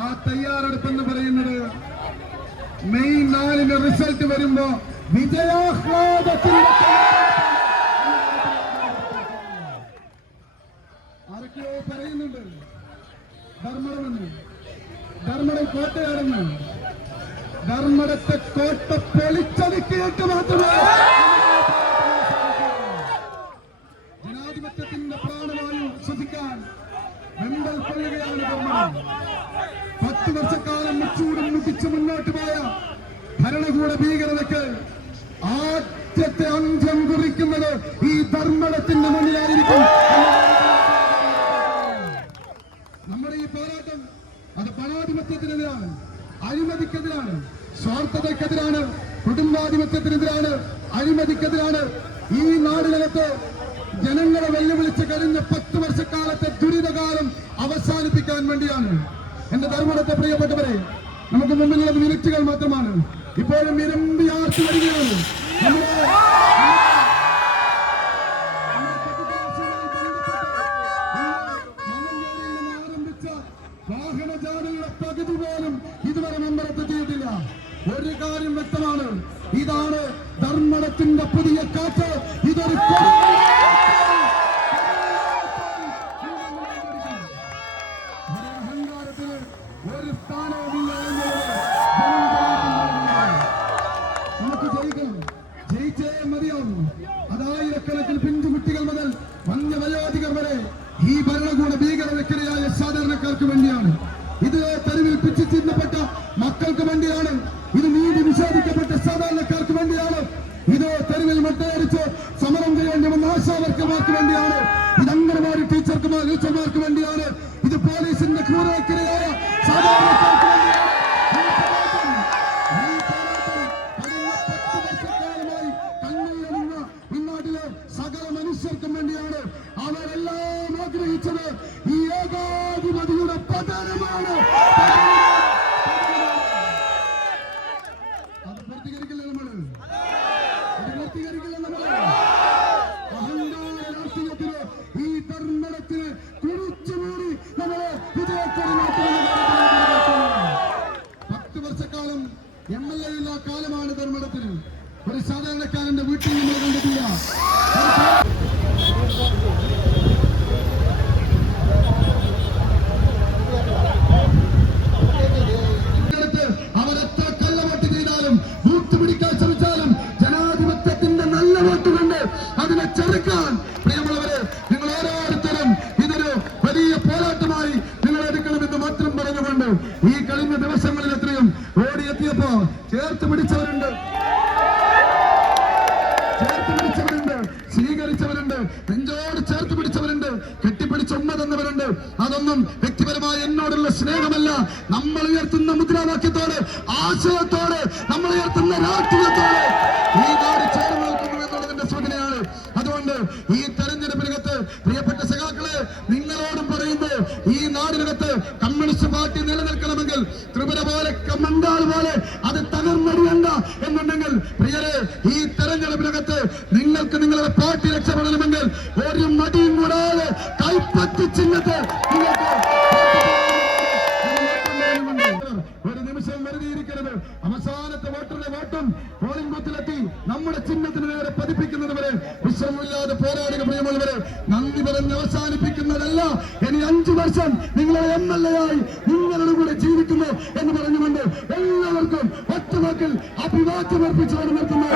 ആ തയ്യാറെടുപ്പെന്ന് പറയുന്നത് May 4-ന് result വരുമ്പോ വിജയാഹ്ലാദത്തിന്റെ ആരൊക്കെയോ പറയുന്നുണ്ട് ധർമ്മടമെന്ന്. ധർമ്മടം കോട്ടയാണെന്ന്. ധർമ്മടത്തെ കോട്ട പൊളിച്ചടുക്കിയിട്ട് മാത്രമേ ജനാധിപത്യത്തിന്റെ പ്രാണവായു ശ്വസിക്കാൻ വെമ്പൽ കൊള്ളുകയാണ് ധർമ്മടം. 10 വർഷക്കാലം മുച്ചൂടും മുട്ടിച്ച് മുന്നോട്ട് പോയ ഭരണകൂട ഭീകരതയ്ക്ക് ആദ്യത്തെ അന്ത്യം കുറിക്കുന്നത് ഈ ധർമ്മടത്തിന്റെ മുന്നിലായിരിക്കും. നമ്മുടെ ഈ പോരാട്ടം അത് പണാധിപത്യത്തിനെതിരാണ്, അഴിമതിക്കെതിരാണ്, സ്വാർത്ഥതയ്ക്കെതിരാണ്, കുടുംബാധിപത്യത്തിനെതിരാണ്, അഴിമതിക്കെതിരാണ്. ഈ നാടിനകത്ത് ജനങ്ങളെ വെല്ലുവിളിച്ച് കഴിഞ്ഞ 10 വർഷക്കാലത്തെ ദുരിതകാലം അവസാനിപ്പിക്കാൻ വേണ്ടിയാണ്. എന്റെ ധർമ്മടത്തെ പ്രിയപ്പെട്ടവരെ, നമുക്ക് മുമ്പിലുള്ളത് മിനിറ്റുകൾ മാത്രമാണ്. ഇപ്പോഴും ഇരമ്പി ആർത്തി വരികയാണ്. ആരംഭിച്ച വാഹനജാഥയുടെ പകുതി പോലും ഇതുവരെ മമ്പലത്തെത്തിയിട്ടില്ല. ഒരു കാര്യം വ്യക്തമാണ്, ഇതാണ് ധർമ്മടത്തിന്റെ പുതിയ കാറ്റ്. ഇതൊരു അഹങ്കാരത്തിന് ഒരു സ്ഥാനവുമില്ല. നമുക്ക് ജയിക്കണം, ജയിച്ചേ മതിയാവും. അതായിരക്കണക്കിന് പിഞ്ചുകുട്ടികൾ മുതൽ വന്യവയോധികർ വരെ ഈ ഭരണകൂട ഭീകരതയ്ക്കിരയായ സാധാരണക്കാർക്ക് വേണ്ടിയാണ്. ഇത് തെരുവിൽ പിച്ചു ചിന്തപ്പെട്ട മക്കൾക്ക് വേണ്ടിയാണ്. ഇത് നീതി നിഷേധിക്കപ്പെട്ട സാധാരണക്കാർക്ക് വേണ്ടിയാണ്. ഇത് തെരുവിൽ മട്ടയടിച്ച് സമരം ചെയ്യേണ്ടി വന്ന ആശാവർക്കർമാർക്ക് വേണ്ടിയാണ്. ഇത് അംഗനവാടി ടീച്ചർമാർക്ക് വേണ്ടിയാണ്. ഇത് പോലീസിന്റെ ക്രൂരതയ്ക്കിരയായ സാധാരണക്കാർക്ക് വേണ്ടിയാണ്. സകല മനുഷ്യർക്കും വേണ്ടിയാണ്. അവരെല്ലാം ആഗ്രഹിച്ചത് ഈ ഏകാധിപതിയുടെ പതനമാണ്. അത് പൂർത്തീകരിക്കില്ല നമ്മള്, അഹങ്കാര രാഷ്ട്രീയത്തിന് ഈ ധർമ്മടത്തിന് കുഴിച്ചുമൂടി നമ്മളെ വിജയക്കൊടി. 10 വർഷക്കാലം MLA ഇല്ല കാലമാണ് ധർമ്മടത്തിന്. ഒരു സാധാരണക്കാരന്റെ വീട്ടിൽ നമ്മൾ കണ്ടിട്ടില്ല. അവരെത്ര കള്ളവോട്ട് ചെയ്താലും ബൂത്ത് പിടിക്കാൻ ശ്രമിച്ചാലും ജനാധിപത്യത്തിന്റെ നല്ല വോട്ട് കൊണ്ട് അതിനെ ചെറുക്കാൻ പ്രിയമുള്ളവരെ, നിങ്ങൾ ഓരോരുത്തരും ഇതൊരു വലിയ പോരാട്ടമായി നിങ്ങൾ എടുക്കണമെന്ന് മാത്രം പറഞ്ഞുകൊണ്ട് ഈ കഴിഞ്ഞ ദിവസങ്ങളിൽ എത്രയും ഓടിയെത്തിയപ്പോ ചേർത്ത് പിടിച്ചവരുണ്ട്, സ്വീകരിച്ചവരുണ്ട്, നെഞ്ചോട് ചേർത്ത് പിടിച്ചവരുണ്ട്, കെട്ടിപ്പിടിച്ച് ഉമ്മ തന്നവരുണ്ട്. അതൊന്നും വ്യക്തിപരമായ എന്നോടുള്ള സ്നേഹമല്ല. നമ്മൾ ഉയർത്തുന്ന മുദ്രാവാക്യത്തോട്, ആശയത്തോട്, നമ്മൾ ഉയർത്തുന്ന രാഷ്ട്രീയത്തോട് ഈ നാട് ചേർന്ന് നിൽക്കുന്നു എന്നുള്ളതിന്റെ സൂചനയാണ്. അതുകൊണ്ട് ഈ തെരഞ്ഞെടുപ്പിനകത്ത് പ്രിയപ്പെട്ട സഖാക്കളെ, നിങ്ങളോടും പറയുന്നു, ഈ നാടിനകത്ത് കമ്മ്യൂണിസ്റ്റ് പാർട്ടി നിലനിൽക്കണമെങ്കിൽ ത്രിപുര പോലെ, ബംഗാൾ പോലെ അത് തകർന്നടിയണ്ട എന്നുണ്ടെങ്കിൽ പ്രിയരെ, ഈ തെരഞ്ഞെടുപ്പിനകത്ത് നിങ്ങൾക്ക് നിങ്ങളുടെ പാർട്ടി രക്ഷപ്പെടണമെങ്കിൽ ഒരു മടിയും കൂടാതെ കൈപ്പറ്റി ചിഹ്നത്തെ നിങ്ങൾക്ക് ഒരു നിമിഷം വെറുതെയിരിക്കരുത്. അവസാനത്തെ വോട്ടറുടെ വോട്ടും പോളിംഗ് ബൂത്തിലെത്തി നമ്മുടെ ചിഹ്നത്തിന് നേരെ പതിപ്പിക്കുന്നത് വരെ വിശ്രമമില്ലാതെ പോരാടുക. പ്രിയമുള്ളവരെ, നന്ദി പറഞ്ഞ് അവസാനിപ്പിക്കുന്നതല്ല. ഇനി 5 വർഷം നിങ്ങളെ MLA ആയി നിങ്ങളുടെ കൂടെ ജീവിക്കുന്നു എന്ന് പറഞ്ഞുകൊണ്ട് എല്ലാവർക്കും ഒറ്റവാക്കിൽ അഭിവാദ്യം അർപ്പിച്ചുകൊണ്ട് നിർത്തുന്നു.